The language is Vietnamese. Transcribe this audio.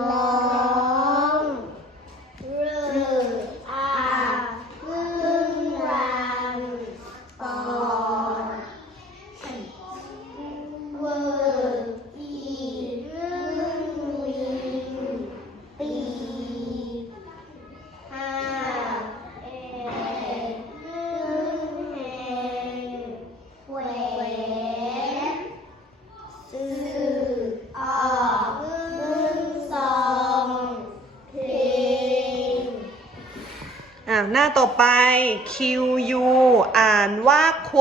lớn rừ à hương làm còn vừa chỉ rương liền tì hà ê rương hè quẻ อ่าหน้าต่อไป Q U อ่านว่าค